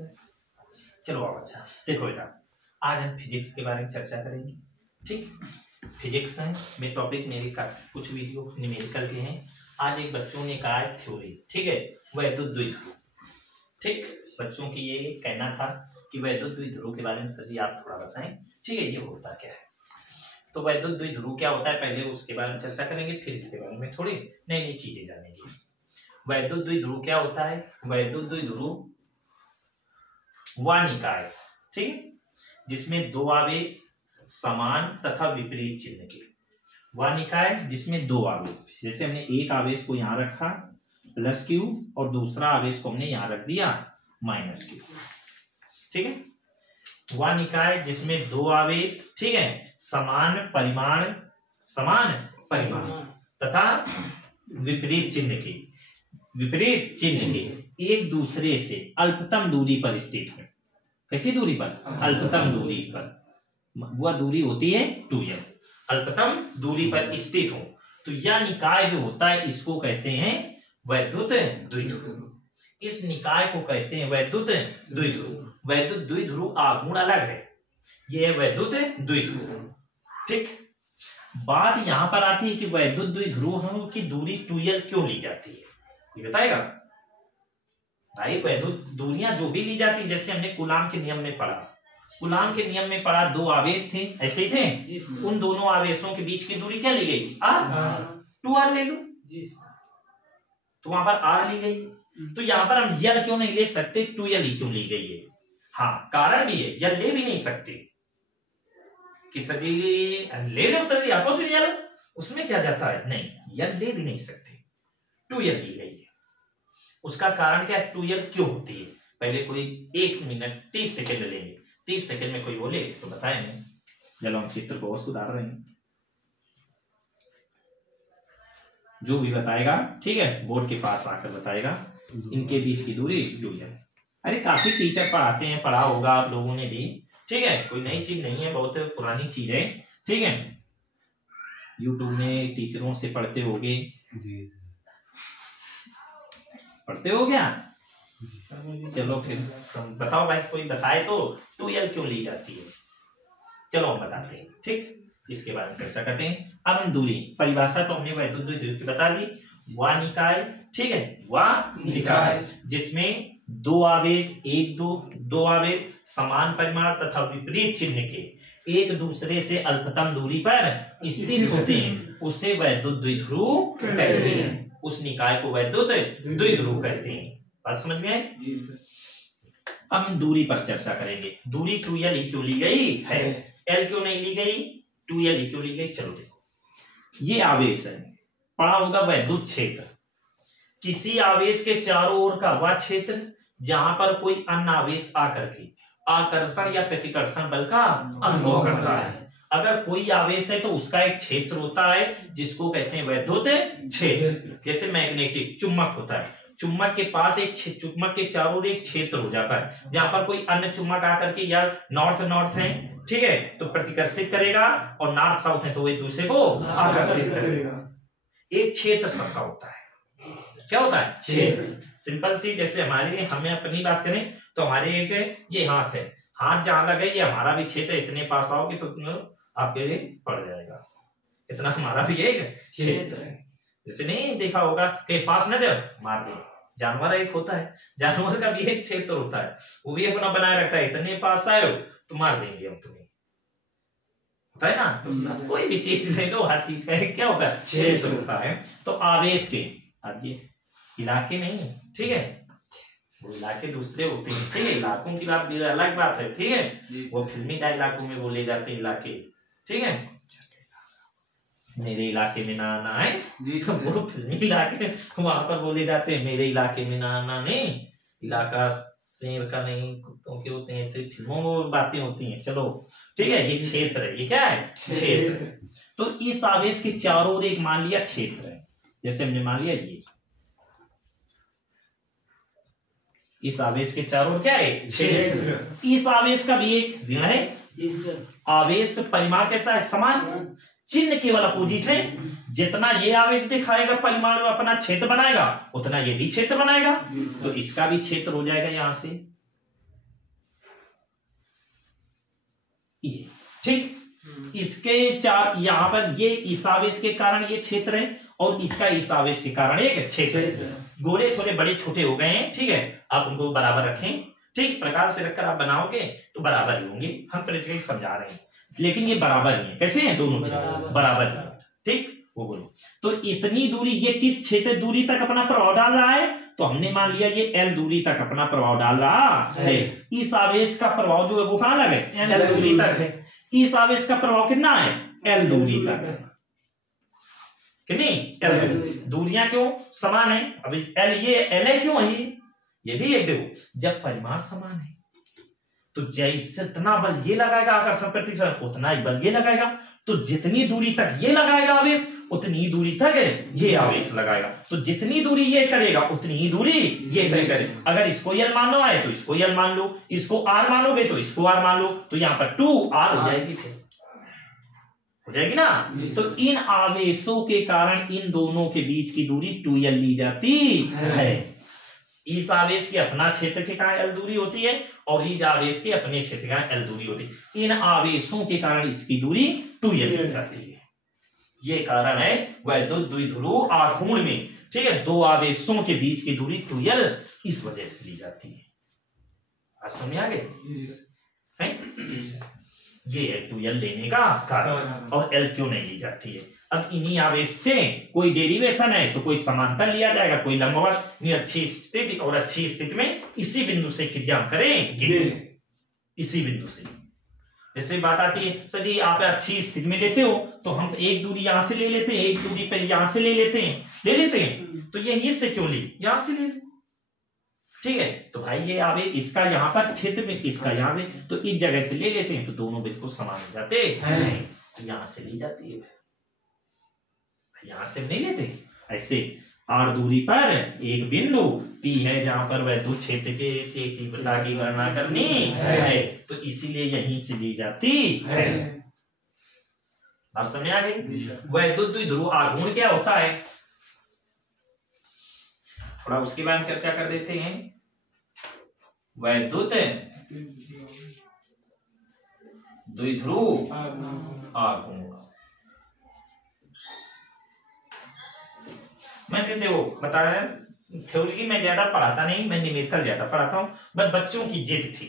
चलो अब अच्छा देखो बेटा, आज हम फिजिक्स के बारे में चर्चा करेंगे। ठीक, फिजिक्स है मेरे टॉपिक, मेरे का कुछ वीडियो न्यूमेरिकल के हैं। आज एक बच्चों ने कहा है थ्योरी, ठीक है, वैद्युत द्विध्रुव। ठीक, बच्चों की ये कहना था कि वैद्युत द्विध्रुव के बारे में सर जी आप थोड़ा बताएं। ठीक है, ये होता क्या है? तो वैद्युत द्विध्रुव क्या होता है पहले उसके बारे में चर्चा करेंगे, फिर इसके बारे में थोड़ी नई नई चीजें जानेंगे। वैद्युत द्विध्रुव क्या होता है? वैद्युत द्विध्रुव वह निकाय, ठीक है, जिसमें दो आवेश समान तथा विपरीत चिन्ह के। वह निकाय जिसमें दो आवेश, जैसे हमने एक आवेश को यहां रखा प्लस क्यू और दूसरा आवेश को हमने यहां रख दिया माइनस क्यू। ठीक है, वह निकाय जिसमें दो आवेश, ठीक है, समान परिमाण तथा विपरीत चिन्ह के एक दूसरे से अल्पतम दूरी पर स्थित हो। कैसी दूरी पर? अल्पतम दूरी पर। वह दूरी होती है 2l। अल्पतम दूरी पर स्थित हो तो यह निकाय जो होता है इसको कहते हैं वैद्युत द्विध्रुव। इस निकाय को कहते हैं वैद्युत द्विध्रुव। वैद्युत द्विध्रुव आघूर्ण अलग है, यह है वैद्युत द्विध्रुव। ठीक, बात यहां पर आती है कि वैद्युत द्विध्रुव की दूरी 2l क्यों ली जाती है, कोई बताएगा भाई? वैद्युत दूरियां जो भी ली जाती है, जैसे हमने कूलाम के नियम में पढ़ा, कूलाम के नियम में पढ़ा, दो आवेश थे, ऐसे ही थे, उन दोनों आवेशों के बीच की दूरी क्या ली गई? r। 2r ले लो, तो वहां पर r ली गई। तो यहां पर हम l क्यों नहीं ले सकते, 2l ही क्यों ली गई है? हाँ, कारण भी है, l ले भी नहीं सकते कि सर जी ले लो सर जी आपको तो l, उसमें क्या जाता है? नहीं, l ले भी नहीं सकते, 2l ली गई है। उसका कारण क्या है? 2l क्यों होती है? पहले कोई 1 मिनट 30 सेकंड लेंगे, 30 सेकंड में कोई बोले तो बताए नहीं। चलो हम चित्र को सुधार रहे हैं, जो भी बताएगा, ठीक है, बोर्ड के पास आकर बताएगा। इनके बीच की दूरी 2l। अरे काफी टीचर पढ़ाते हैं, पढ़ा होगा आप लोगों ने भी, ठीक है, कोई नई चीज नहीं है, बहुत पुरानी चीज है। ठीक है, यूट्यूब में टीचरों से पढ़ते होगे, पढ़ते हो क्या? चलो फिर बताओ भाई, कोई बताए तो 2l क्यों ली जाती है? चलो हम बताते हैं। ठीक, इसके बारे में चर्चा करते हैं। अब हम दूरी, परिभाषा तो हमने वैद्युत द्विध्रुव की बता दी। वह निकाय, ठीक है, वह निकाय जिसमें दो आवेश दो आवेश समान परिमाण तथा विपरीत चिन्ह के एक दूसरे से अल्पतम दूरी पर स्थित होते हैं, उसे वैद्युत द्विध्रुव कहते हैं। उस निकाय को वैद्युत द्विध्रुव कहते हैं। बात समझ में आई? जी सर। अब हम दूरी पर चर्चा करेंगे। दूरी 2l क्यों ली गई है, l क्यों नहीं ली गई, 2l क्यों ली गई? चलो देखो, ये आवेश है, पढ़ा होगा वैद्युत क्षेत्र। किसी आवेश के चारों ओर का वह क्षेत्र जहां पर कोई अन्य आवेश आकर के आकर्षण या प्रतिकर्षण बल का अनुभव करता है। अगर कोई आवेश है तो उसका एक क्षेत्र होता है जिसको कहते हैं वैद्युत क्षेत्र। जैसे मैग्नेटिक चुंबक होता है, चुंबक के पास एक चुंबक के चारों ओर एक क्षेत्र हो जाता है, जहां पर कोई अन्य चुंबक आकर के या नॉर्थ है, ठीक है, तो प्रतिकर्षित करेगा, और नॉर्थ साउथ है तो वो एक दूसरे को आकर्षित करेगा। एक क्षेत्र सबका होता है। क्या होता है? क्षेत्र। सिंपल सी, जैसे हमें अपनी बात करें तो हमारे एक ये हाथ है, हाथ जहां लगे ये हमारा भी क्षेत्र, इतने पास आओगे तो आपके लिए पड़ जाएगा, इतना हमारा भी एक क्षेत्र है। जैसे नहीं देखा होगा कि पास नजर मार दे, जानवर एक होता है, जानवर का भी एक क्षेत्र होता है, वो भी अपना बनाए रखता है, इतने पास आए हो तो मार देंगे हम तुम्हें, होता है ना। तो कोई भी चीज ले लो, हर चीज का क्या होता है? क्षेत्र होता है। तो आवेश के, अब ये इलाके नहीं है, ठीक है, वो इलाके दूसरे होते हैं, ठीक है, इलाकों की बात अलग बात है, ठीक है, वो फिल्मी डायलॉगों में बोले जाते हैं इलाके, ठीक है, मेरे इलाके में ना आना है, तो वो फिल्मी इलाके वहां पर बोले जाते हैं, मेरे इलाके में ना आना नहीं, इलाका शेर का नहीं कुत्तों के होते हैं, ऐसे फिल्मों में बातें होती हैं। चलो ठीक है, ये क्षेत्र है, ये क्या है? क्षेत्र। तो इस आवेश के चारों ओर एक मान लिया क्षेत्र है, जैसे हमने मान लिया ये, इस आवेश के चारों ओर क्या है? क्षेत्र। इस आवेश का भी एक ऋण है, आवेश परिमाण कैसा है? समान, चिन्ह केवल अपोजिट है। जितना ये आवेश दिखाएगा परिमाण में अपना क्षेत्र बनाएगा, उतना ये भी क्षेत्र बनाएगा, तो इसका भी क्षेत्र हो जाएगा यहां से ये, ठीक। इसके चार यहाँ पर ये इस आवेश के कारण ये क्षेत्र है और इसका इस आवेश के कारण एक क्षेत्र है। गोले थोड़े बड़े छोटे हो गए हैं, ठीक है, आप उनको बराबर रखें, ठीक प्रकार से रखकर आप बनाओगे तो बराबर ही होंगे। हम प्रैक्टिकली समझा रहे हैं, लेकिन ये बराबर ही है। कैसे हैं दोनों बराबर, ठीक। वो बोलो तो इतनी दूरी ये किस क्षेत्र दूरी तक अपना प्रभाव डाल रहा है, तो हमने मान लिया ये L दूरी तक अपना प्रभाव डाल रहा है। इस आवेश का प्रभाव जो है वो कहां लगे, L दूरी तक है। इस आवेश का प्रभाव कितना है, L दूरी तक है। कितनी L दूरियां क्यों समान है, अभी L ये L है क्यों है, ये भी एक देखो जब परिमाण समान है तो जैसे इतना बल ये लगाएगा आकर्षण प्रतिसरण उतना ही बल ये लगाएगा, तो जितनी दूरी तक ये लगाएगा आवेश उतनी दूरी तक ये आवेश लगाएगा, तो जितनी दूरी ये करेगा उतनी ही दूरी ये तय करे। अगर इसको L मानना है तो इसको L मान लो, इसको R मानोगे तो इसको R मान लो, तो यहाँ पर 2R हो जाएगी, फिर हो जाएगी ना। तो इन आवेशों के कारण इन दोनों के बीच की दूरी 2L ली जाती है। इस आवेश के अपना क्षेत्र के कारण L दूरी होती है और इस आवेश के अपने क्षेत्र के कारण L दूरी होती है। इन आवेशों के कारण इसकी दूरी 2L ली जाती है। ये कारण है वैद्युत द्विध्रुव आघूर्ण में, ठीक है, दो आवेशों के बीच की दूरी 2L इस वजह से ली जाती है। आज समझ आ गए, ये है 2L लेने का कारण और L क्यों नहीं ली जाती है। अब इन्हीं आवेश से कोई डेरिवेशन है तो कोई समांतर लिया जाएगा, कोई लंबवत, अच्छी स्थिति और अच्छी स्थिति में इसी बिंदु से क्रिया करेंगे, इसी बिंदु से। जैसे बात आती है सर जी आप अच्छी स्थिति में लेते हो तो हम एक दूरी यहां से ले लेते हैं, एक दूरी पर यहां से ले लेते हैं, तो ये इससे क्यों ली, यहां से ले, ठीक है। तो भाई ये आवेश इसका यहाँ पर क्षेत्र में, इसका यहाँ से, तो इस जगह से ले लेते हैं तो दोनों बिल्कुल समान हो जाते हैं, तो यहां से ली जाती है, यहां से नहीं लेते। ऐसे R दूरी पर एक बिंदु P है जहां पर वैद्युत क्षेत्र के तीव्रता की गणना करनी है, तो इसीलिए यहीं से ली जाती है। बात समझ आ गई। वैद्युत द्विध्रुव आघूर्ण क्या होता है, थोड़ा उसके बारे में चर्चा कर देते हैं। वैद्युत द्विध्रुव आघूर्ण मैंने देखो बताया, थ्योरी में ज्यादा पढ़ाता नहीं, मैं न्यूमेरिकल ज्यादा पढ़ाता हूँ। बस बच्चों की जिद थी,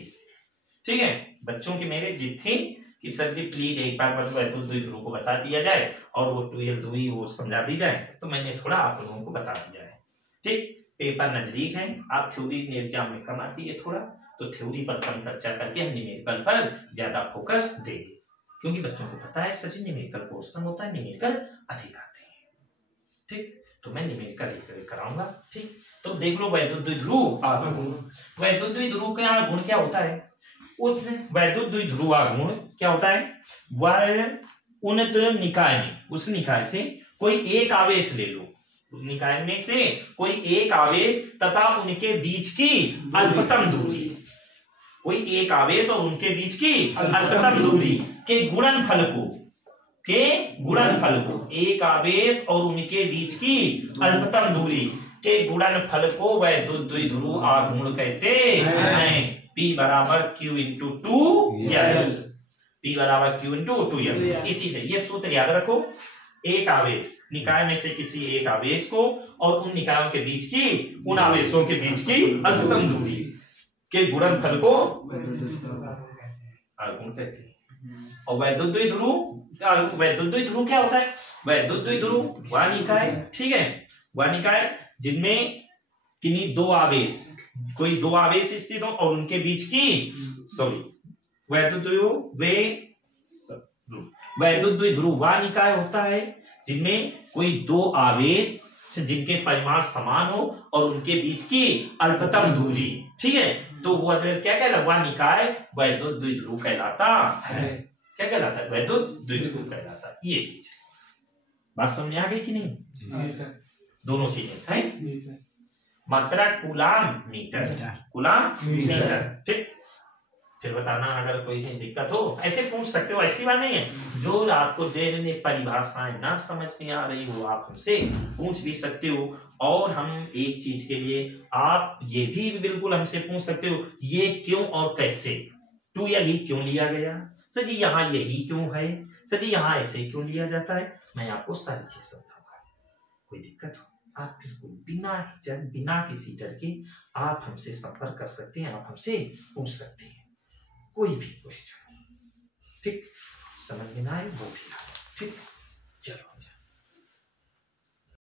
ठीक है, बच्चों की मेरी जिद थी कि सर जी प्लीज एक बार वैद्युत द्विध्रुव को बता दिया जाए और वो 2L दूरी वो समझा दी जाए, तो मैंने थोड़ा आप लोगों को बता दिया है। ठीक, पेपर नजदीक है, आप थ्योरी एग्जाम में कम आती है थोड़ा, तो थ्योरी पर कम चर्चा करके हम न्यूमेरिकल पर ज्यादा फोकस देंगे, क्योंकि बच्चों को पता है सचिन न्यूमेरिकल क्वेश्चन होता है, न्यूमेरिकल अधिक आते हैं। ठीक, तो मैं न्यूमेरिकल कराऊंगा। ठीक, तो देख लो वैद्युत द्विध्रुव आघूर्ण। वैद्युत द्विध्रुव का आघूर्ण क्या होता है, उस वैद्युत द्विध्रुव आघूर्ण क्या होता है, वह उन निकाय में, उस निकाय से कोई एक आवेश ले लो, उस निकाय में से कोई एक आवेश तथा उनके बीच की अल्पतम दूरी, कोई एक आवेश और उनके बीच की अल्पतम दूरी के गुणनफल को, एक आवेश और उनके बीच की अल्पतम दूरी के गुणनफल को वैद्युत द्विध्रुव आघूर्ण कहते हैं। P बराबर Q इंटू 2L, P बराबर Q इंटू 2L। इसी से ये सूत्र याद रखो, एक आवेश, निकाय में से किसी एक आवेश को और उन निकायों के बीच की, उन आवेशों के बीच की अल्पतम दूरी के गुणनफल को आघूर्ण कहते हैं। और वैद्युत द्विध्रुव क्या होता है, वैद्युत द्विध्रुव वह निकाय, ठीक है, वह निकाय जिनमें किन्हीं दो आवेश, कोई दो आवेश स्थित हो और उनके बीच की, वैद्युत द्विध्रुव वह निकाय होता है जिनमें कोई दो आवेश जिनके परिमाण समान हो और उनके बीच की अल्पतम दूरी, ठीक है, तो वो क्या कहलाता, वह निकाय वैद्युत द्विध्रुव कहलाता है। क्या कहलाता है, वैद्युत द्विध्रुव कहलाता है। ये चीज बात समझ आ गई कि नहीं, दोनों चीजें है। मात्रा कूलाम मीटर, ठीक, फिर बताना अगर कोई सी दिक्कत हो, ऐसे पूछ सकते हो, ऐसी बात नहीं है। जो आपको देने परिभाषाएं ना समझ में आ रही हो आप हमसे पूछ भी सकते हो, और हम एक चीज के लिए आप ये भी बिल्कुल हमसे पूछ सकते हो, ये क्यों और कैसे, 2L ही क्यों लिया गया, सर जी यहाँ यही क्यों है, सर जी यहाँ ऐसे क्यों लिया जाता है, मैं आपको सारी चीज समझाऊंगा। कोई दिक्कत हो आप बिल्कुल बिना हिचक बिना किसी डर के आप हमसे संपर्क कर सकते हैं, आप हमसे पूछ सकते हैं कोई भी क्वेश्चन। ठीक, समझ में ना आए वो भी ठीक।